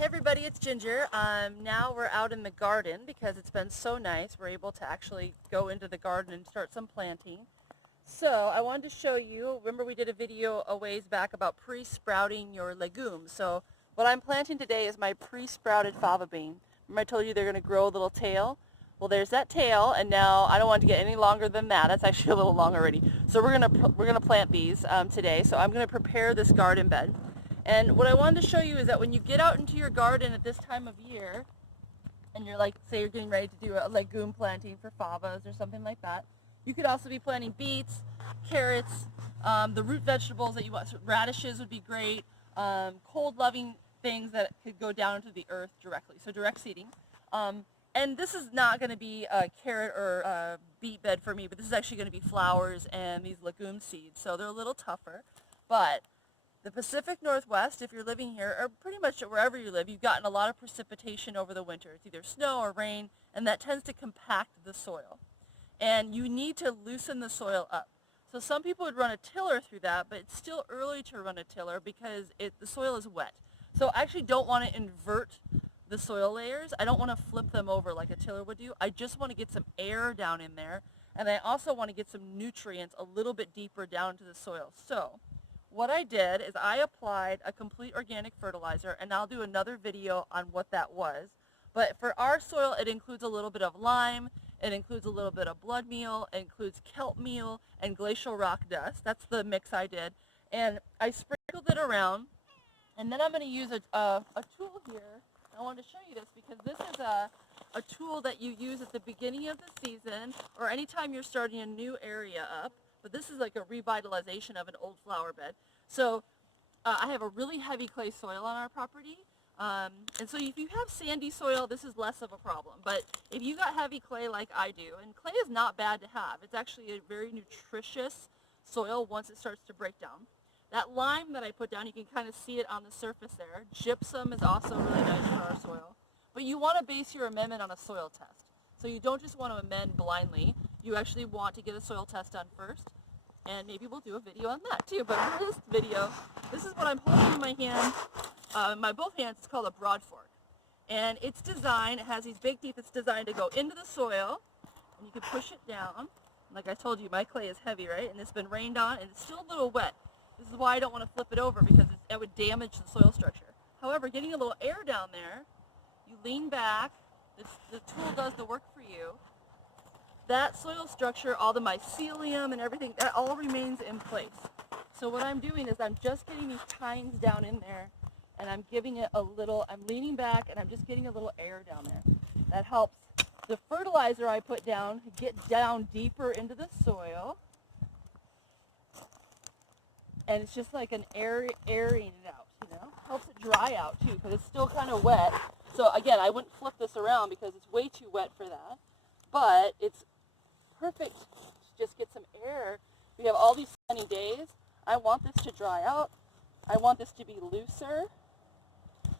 Hey everybody, it's Ginger. Now we're out in the garden because it's been so nice. We're able to actually go into the garden and start some planting. So I wanted to show you, remember we did a video a ways back about pre-sprouting your legumes. So what I'm planting today is my pre-sprouted fava bean. Remember I told you they're going to grow a little tail? Well, there's that tail, and now I don't want it to get any longer than that. That's actually a little long already. So we're gonna plant these today. So I'm going to prepare this garden bed. And what I wanted to show you is that when you get out into your garden at this time of year, and you're like, say you're getting ready to do a legume planting for favas or something like that, you could also be planting beets, carrots, the root vegetables that you want. So radishes would be great, cold-loving things that could go down into the earth directly, so direct seeding. And this is not going to be a carrot or a beet bed for me, but this is actually going to be flowers and these legume seeds, so they're a little tougher. But the Pacific Northwest, if you're living here, or pretty much wherever you live, you've gotten a lot of precipitation over the winter. It's either snow or rain, and that tends to compact the soil. And you need to loosen the soil up. So some people would run a tiller through that, but it's still early to run a tiller because the soil is wet. So I actually don't want to invert the soil layers. I don't want to flip them over like a tiller would do. I just want to get some air down in there, and I also want to get some nutrients a little bit deeper down into the soil. So what I did is I applied a complete organic fertilizer, and I'll do another video on what that was. But for our soil, it includes a little bit of lime, it includes a little bit of blood meal, it includes kelp meal, and glacial rock dust. That's the mix I did. And I sprinkled it around, and then I'm going to use a tool here. I wanted to show you this because this is a tool that you use at the beginning of the season or anytime you're starting a new area up. But this is like a revitalization of an old flower bed. So I have a really heavy clay soil on our property. And so if you have sandy soil, this is less of a problem. But if you got heavy clay like I do, and clay is not bad to have. It's actually a very nutritious soil once it starts to break down. That lime that I put down, you can kind of see it on the surface there. Gypsum is also really nice for our soil. But you want to base your amendment on a soil test. So you don't just want to amend blindly. You actually want to get a soil test done first. And maybe we'll do a video on that too. But for this video, this is what I'm holding in my hand. My both hands, it's called a broadfork. And it's designed, it has these big teeth, it's designed to go into the soil. And you can push it down. Like I told you, my clay is heavy, right? And it's been rained on and it's still a little wet. This is why I don't want to flip it over because it would damage the soil structure. However, getting a little air down there, you lean back, the tool does the work for you. That soil structure, all the mycelium and everything, that all remains in place. So what I'm doing is I'm just getting these tines down in there and I'm giving it a little, I'm leaning back and I'm just getting a little air down there. That helps the fertilizer I put down get down deeper into the soil. And it's just like an airing it out, you know? Helps it dry out too, because it's still kind of wet. So again, I wouldn't flip this around because it's way too wet for that. But it's perfect to just get some air. We have all these sunny days. I want this to dry out. I want this to be looser.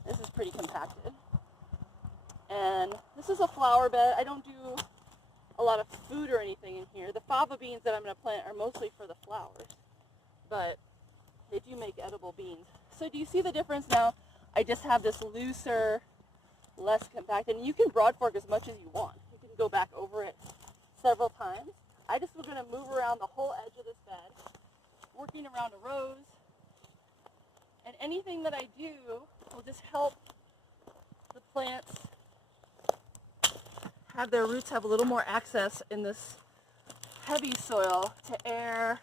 This is pretty compacted. And this is a flower bed. I don't do a lot of food or anything in here. The fava beans that I'm going to plant are mostly for the flowers. But they do make edible beans. So do you see the difference now? I just have this looser, less compacted. And you can broadfork as much as you want. You can go back over it several times. I just was going to move around the whole edge of this bed, working around a rose. And anything that I do will just help the plants have their roots have a little more access in this heavy soil to air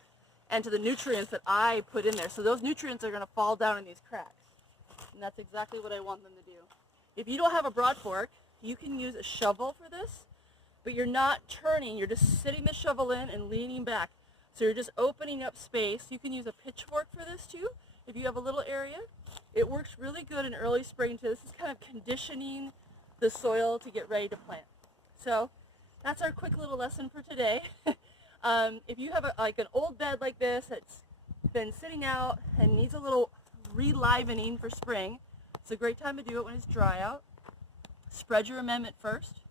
and to the nutrients that I put in there. So those nutrients are going to fall down in these cracks. And that's exactly what I want them to do. If you don't have a broadfork, you can use a shovel for this, but you're not turning, you're just sitting the shovel in and leaning back. So you're just opening up space. You can use a pitchfork for this too, if you have a little area. It works really good in early spring too. This is kind of conditioning the soil to get ready to plant. So that's our quick little lesson for today. If you have like an old bed like this that's been sitting out and needs a little relivening for spring, it's a great time to do it when it's dry out. Spread your amendment first,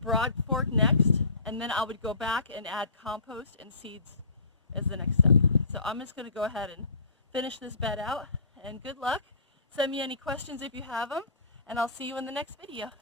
broad fork next, and then I would go back and add compost and seeds as the next step. So I'm just going to go ahead and finish this bed out, and good luck. Send me any questions if you have them, and I'll see you in the next video.